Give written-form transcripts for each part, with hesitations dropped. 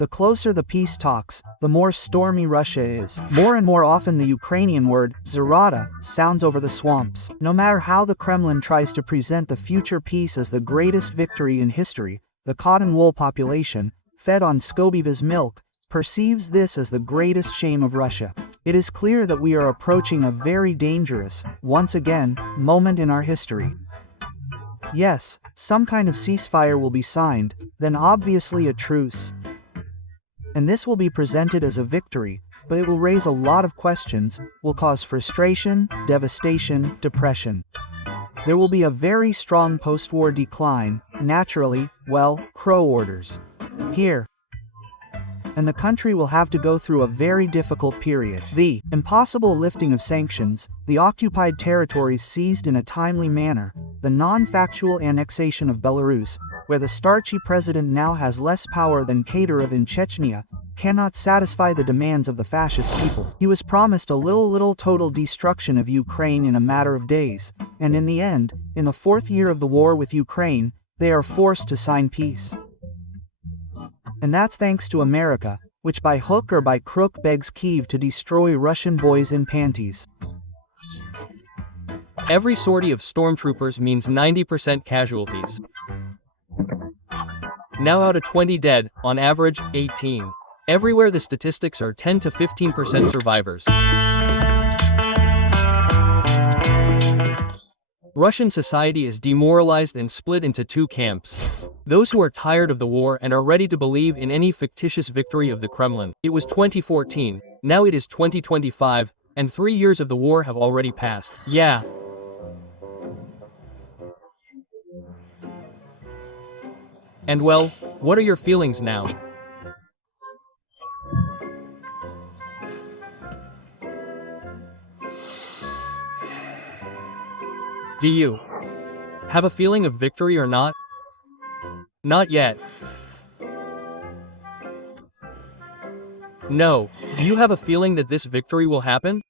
The closer the peace talks, the more stormy Russia is. More and more often the Ukrainian word, zrada, sounds over the swamps. No matter how the Kremlin tries to present the future peace as the greatest victory in history, the cotton wool population, fed on Skobiva's milk, perceives this as the greatest shame of Russia. It is clear that we are approaching a very dangerous, once again, moment in our history. Yes, some kind of ceasefire will be signed, then obviously a truce. And this will be presented as a victory, but it will raise a lot of questions, will cause frustration, devastation, depression. There will be a very strong post-war decline, naturally, well, crow orders. Here. And the country will have to go through a very difficult period. The impossible lifting of sanctions, the occupied territories seized in a timely manner, the non-factual annexation of Belarus, where the starchy president now has less power than Kadyrov in Chechnya, cannot satisfy the demands of the fascist people. He was promised a little total destruction of Ukraine in a matter of days, and in the end, in the 4th year of the war with Ukraine, they are forced to sign peace. And that's thanks to America, which by hook or by crook begs Kyiv to destroy Russian boys in panties. Every sortie of stormtroopers means 90% casualties. Now out of 20 dead, on average, 18. Everywhere the statistics are 10 to 15% survivors. Russian society is demoralized and split into two camps. Those who are tired of the war and are ready to believe in any fictitious victory of the Kremlin. It was 2014, now it is 2025, and 3 years of the war have already passed. Yeah. And well, what are your feelings now? Do you have a feeling of victory or not? Not yet. No. Do you have a feeling that this victory will happen?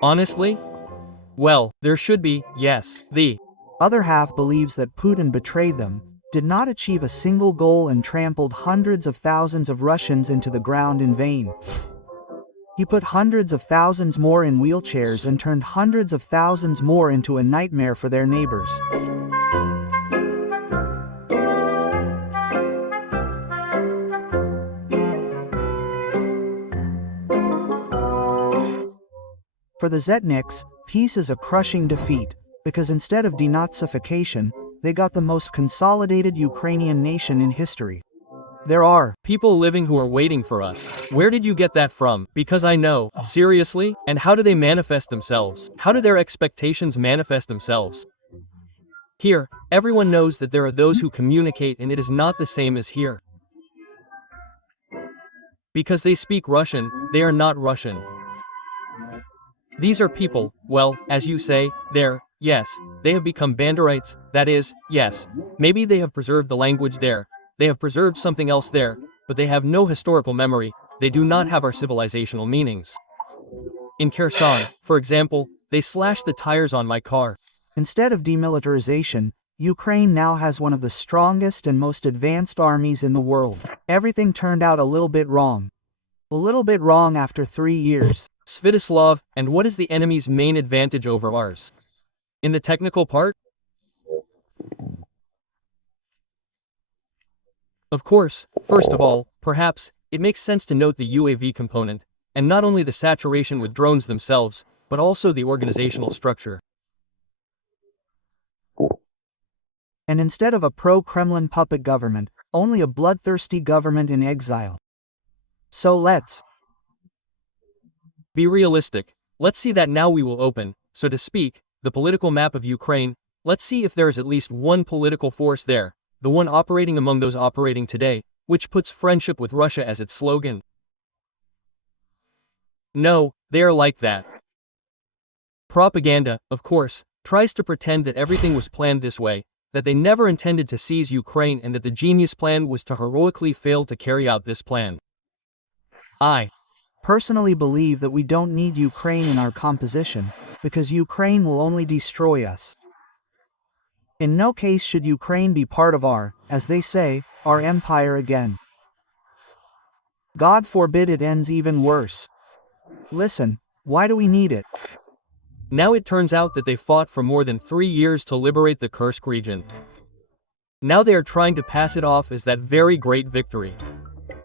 Honestly? Well, there should be, yes. The other half believes that Putin betrayed them, did not achieve a single goal and trampled hundreds of thousands of Russians into the ground in vain. He put hundreds of thousands more in wheelchairs and turned hundreds of thousands more into a nightmare for their neighbors. For the Zetniks, peace is a crushing defeat, because instead of denazification, they got the most consolidated Ukrainian nation in history. There are people living who are waiting for us. Where did you get that from? Because I know. Seriously? And how do they manifest themselves? How do their expectations manifest themselves? Here, everyone knows that there are those who communicate and it is not the same as here. Because they speak Russian, they are not Russian. These are people, well, as you say, yes, they have become Banderites, that is, yes, maybe they have preserved the language there, they have preserved something else there, but they have no historical memory, they do not have our civilizational meanings. In Kherson, for example, they slashed the tires on my car. Instead of demilitarization, Ukraine now has one of the strongest and most advanced armies in the world. Everything turned out a little bit wrong. A little bit wrong after 3 years. Sviatoslav, and what is the enemy's main advantage over ours? In the technical part? Of course, first of all, perhaps, it makes sense to note the UAV component, and not only the saturation with drones themselves, but also the organizational structure. And instead of a pro-Kremlin puppet government, only a bloodthirsty government in exile. So let's be realistic. Let's see that now we will open, so to speak, the political map of Ukraine. Let's see if there is at least one political force there, the one operating among those operating today, which puts friendship with Russia as its slogan. No, they are like that. Propaganda, of course, tries to pretend that everything was planned this way, that they never intended to seize Ukraine and that the genius plan was to heroically fail to carry out this plan. I personally believe that we don't need Ukraine in our composition, because Ukraine will only destroy us. In no case should Ukraine be part of our, as they say, our empire again. God forbid it ends even worse. Listen, why do we need it? Now it turns out that they fought for more than 3 years to liberate the Kursk region. Now they are trying to pass it off as that very great victory.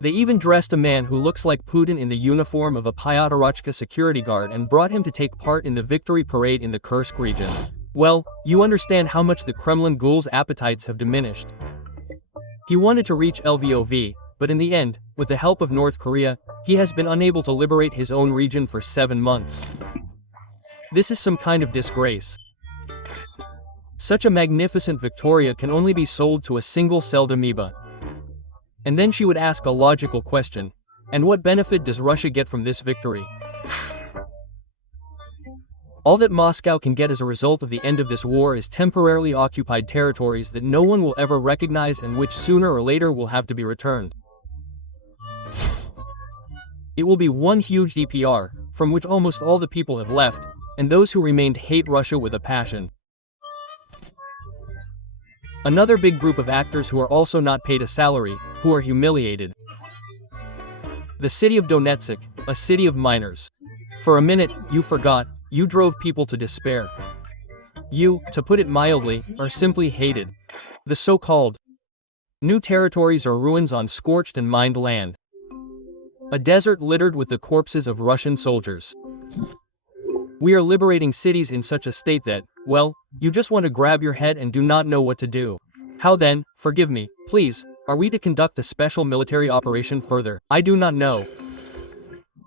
They even dressed a man who looks like Putin in the uniform of a Pyatarachka security guard and brought him to take part in the victory parade in the Kursk region. Well, you understand how much the Kremlin ghouls' appetites have diminished. He wanted to reach Lvov, but in the end, with the help of North Korea, he has been unable to liberate his own region for 7 months. This is some kind of disgrace. Such a magnificent Victoria can only be sold to a single-celled amoeba. And then she would ask a logical question. And what benefit does Russia get from this victory? All that Moscow can get as a result of the end of this war is temporarily occupied territories that no one will ever recognize and which sooner or later will have to be returned. It will be one huge DPR, from which almost all the people have left, and those who remained hate Russia with a passion. Another big group of actors who are also not paid a salary, who are humiliated. The city of Donetsk, a city of miners. For a minute, you forgot, you drove people to despair. You, to put it mildly, are simply hated. The so-called new territories are ruins on scorched and mined land. A desert littered with the corpses of Russian soldiers. We are liberating cities in such a state that, well, you just want to grab your head and do not know what to do. How then, forgive me, please, are we to conduct a special military operation further? I do not know.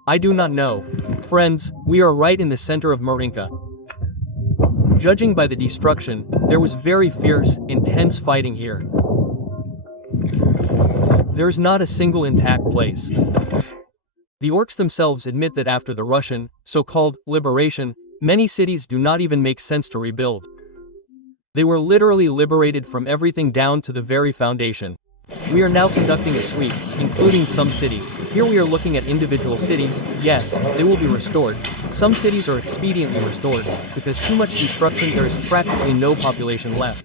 I do not know. Friends, we are right in the center of Marinka. Judging by the destruction, there was very fierce, intense fighting here. There's not a single intact place. The orcs themselves admit that after the Russian, so-called, liberation, many cities do not even make sense to rebuild. They were literally liberated from everything down to the very foundation. We are now conducting a sweep, including some cities. Here we are looking at individual cities. Yes, they will be restored. Some cities are expediently restored, because too much destruction there is practically no population left.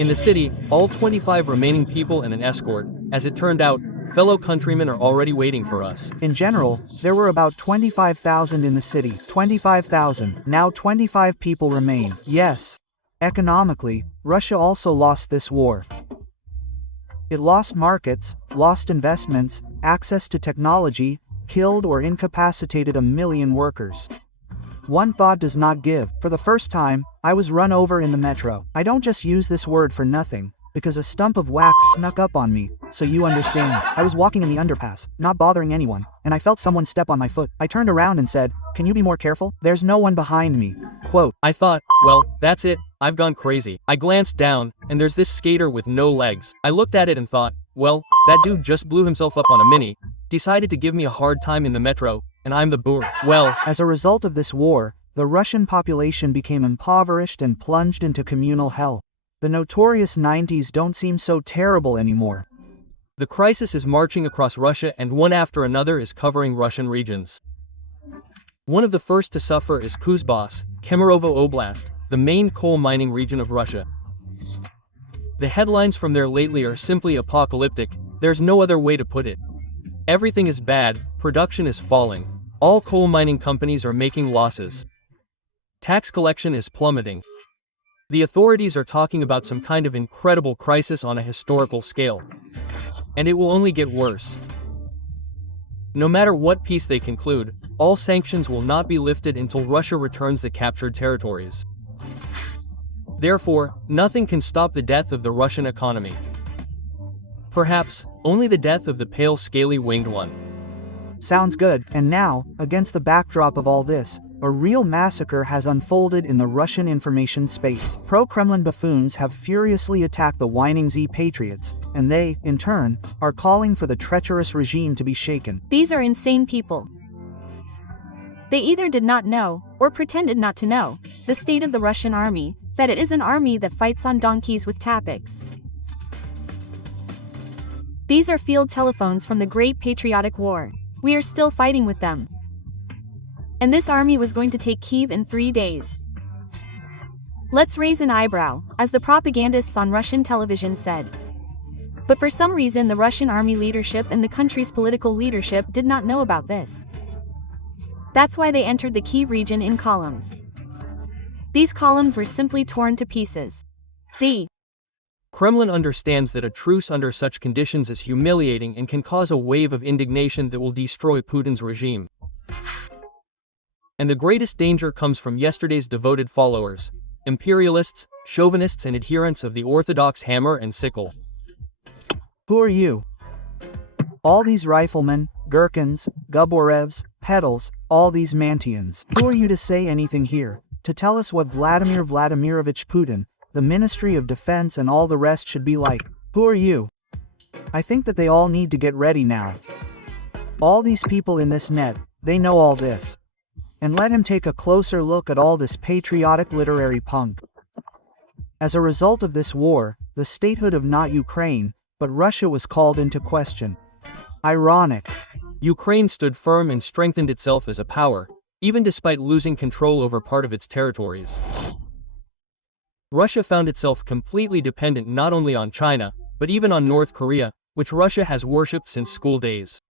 In the city, all 25 remaining people and an escort, as it turned out, fellow countrymen are already waiting for us. In general, there were about 25,000 in the city. 25,000. Now 25 people remain. Yes. Economically, Russia also lost this war. It lost markets, lost investments, access to technology, killed or incapacitated 1 million workers. One thought does not give. For the first time, I was run over in the metro. I don't just use this word for nothing, because a stump of wax snuck up on me, so you understand. I was walking in the underpass, not bothering anyone, and I felt someone step on my foot. I turned around and said, "Can you be more careful? There's no one behind me." Quote. I thought, well, that's it, I've gone crazy. I glanced down, and there's this skater with no legs. I looked at it and thought, well, that dude just blew himself up on a mini, decided to give me a hard time in the metro, and I'm the boor. Well, as a result of this war, the Russian population became impoverished and plunged into communal hell. The notorious 90s don't seem so terrible anymore. The crisis is marching across Russia and one after another is covering Russian regions. One of the first to suffer is Kuzbas, Kemerovo Oblast, the main coal mining region of Russia. The headlines from there lately are simply apocalyptic, there's no other way to put it. Everything is bad, production is falling. All coal mining companies are making losses. Tax collection is plummeting. The authorities are talking about some kind of incredible crisis on a historical scale. And it will only get worse. No matter what peace they conclude, all sanctions will not be lifted until Russia returns the captured territories. Therefore, nothing can stop the death of the Russian economy. Perhaps, only the death of the pale scaly winged one. Sounds good. And now, against the backdrop of all this, a real massacre has unfolded in the Russian information space. Pro-Kremlin buffoons have furiously attacked the whining Z-patriots, and they, in turn, are calling for the treacherous regime to be shaken. These are insane people. They either did not know, or pretended not to know, the state of the Russian army, that it is an army that fights on donkeys with tapiks. These are field telephones from the Great Patriotic War. We are still fighting with them. And this army was going to take Kyiv in 3 days. Let's raise an eyebrow, as the propagandists on Russian television said. But for some reason the Russian army leadership and the country's political leadership did not know about this. That's why they entered the Kyiv region in columns. These columns were simply torn to pieces. The Kremlin understands that a truce under such conditions is humiliating and can cause a wave of indignation that will destroy Putin's regime. And the greatest danger comes from yesterday's devoted followers, imperialists, chauvinists and adherents of the orthodox hammer and sickle. Who are you? All these riflemen, Gherkins, Guborevs, Pedals, all these Mantians. Who are you to say anything here, to tell us what Vladimir Vladimirovich Putin, the Ministry of Defense and all the rest should be like? Who are you? I think that they all need to get ready now. All these people in this net, they know all this. And let him take a closer look at all this patriotic literary punk. As a result of this war, the statehood of not Ukraine, but Russia was called into question. Ironic. Ukraine stood firm and strengthened itself as a power, even despite losing control over part of its territories. Russia found itself completely dependent not only on China, but even on North Korea, which Russia has worshipped since school days.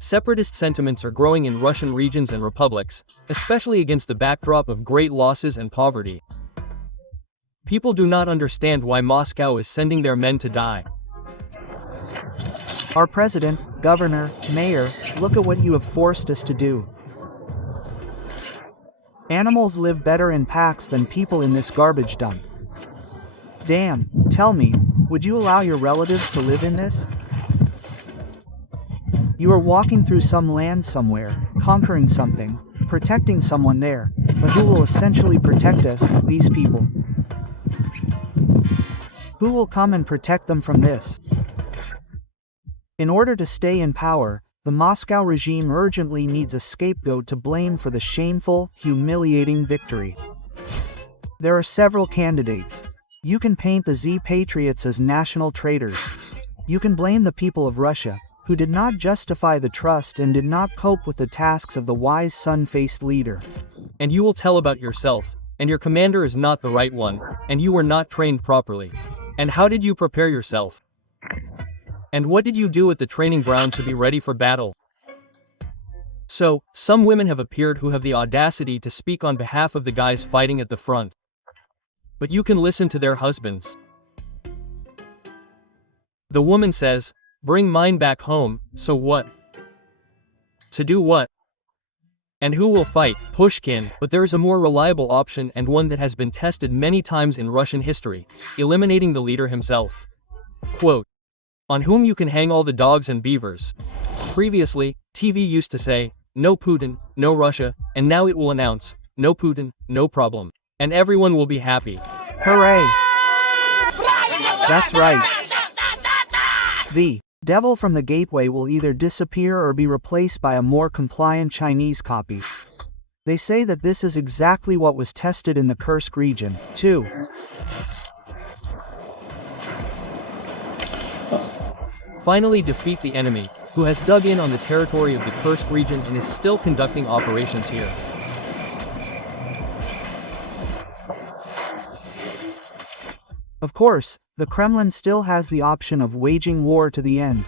Separatist sentiments are growing in Russian regions and republics, especially against the backdrop of great losses and poverty. People do not understand why Moscow is sending their men to die. Our president, governor, mayor, look at what you have forced us to do. Animals live better in packs than people in this garbage dump. Damn, tell me, would you allow your relatives to live in this? You are walking through some land somewhere, conquering something, protecting someone there, but who will essentially protect us, these people? Who will come and protect them from this? In order to stay in power, the Moscow regime urgently needs a scapegoat to blame for the shameful, humiliating victory. There are several candidates. You can paint the Z patriots as national traitors. You can blame the people of Russia, who did not justify the trust and did not cope with the tasks of the wise sun-faced leader. And you will tell about yourself, and your commander is not the right one, and you were not trained properly. And how did you prepare yourself? And what did you do at the training ground to be ready for battle? So, some women have appeared who have the audacity to speak on behalf of the guys fighting at the front. But you can listen to their husbands. The woman says, "Bring mine back home, so what? To do what? And who will fight?" Pushkin. But there is a more reliable option and one that has been tested many times in Russian history, eliminating the leader himself. Quote, "On whom you can hang all the dogs and beavers." Previously, TV used to say, "No Putin, no Russia," and now it will announce, "No Putin, no problem." And everyone will be happy. Hooray! That's right. The devil from the gateway will either disappear or be replaced by a more compliant Chinese copy. They say that this is exactly what was tested in the Kursk region, too. Finally defeat the enemy, who has dug in on the territory of the Kursk region and is still conducting operations here. Of course, the Kremlin still has the option of waging war to the end.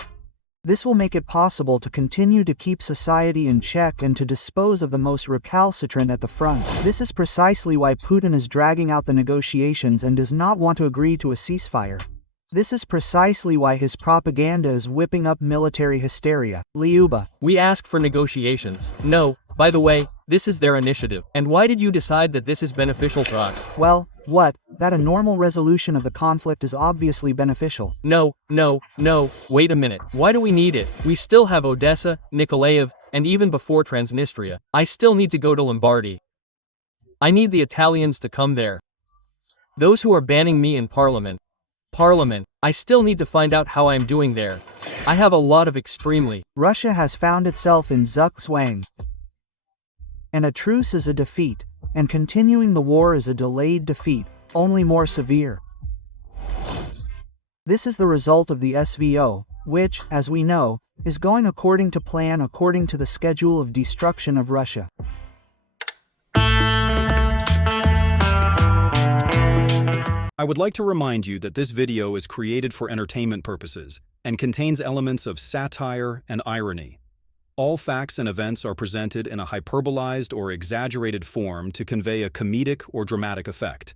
This will make it possible to continue to keep society in check and to dispose of the most recalcitrant at the front. This is precisely why Putin is dragging out the negotiations and does not want to agree to a ceasefire. This is precisely why his propaganda is whipping up military hysteria. Lyuba. We asked for negotiations. No, by the way, this is their initiative. And why did you decide that this is beneficial to us? Well, what? That a normal resolution of the conflict is obviously beneficial. No, wait a minute. Why do we need it? We still have Odessa, Nikolaev, and even before Transnistria. I still need to go to Lombardy. I need the Italians to come there. Those who are banning me in Parliament, I still need to find out how I am doing there. I have a lot of extremely. Russia has found itself in zugzwang. And a truce is a defeat, and continuing the war is a delayed defeat, only more severe. This is the result of the SVO, which, as we know, is going according to plan according to the schedule of destruction of Russia. I would like to remind you that this video is created for entertainment purposes and contains elements of satire and irony. All facts and events are presented in a hyperbolized or exaggerated form to convey a comedic or dramatic effect.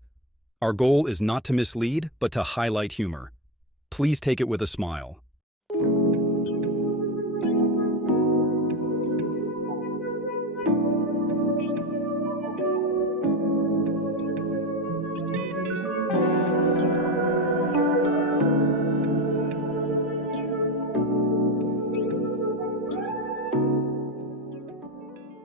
Our goal is not to mislead, but to highlight humor. Please take it with a smile.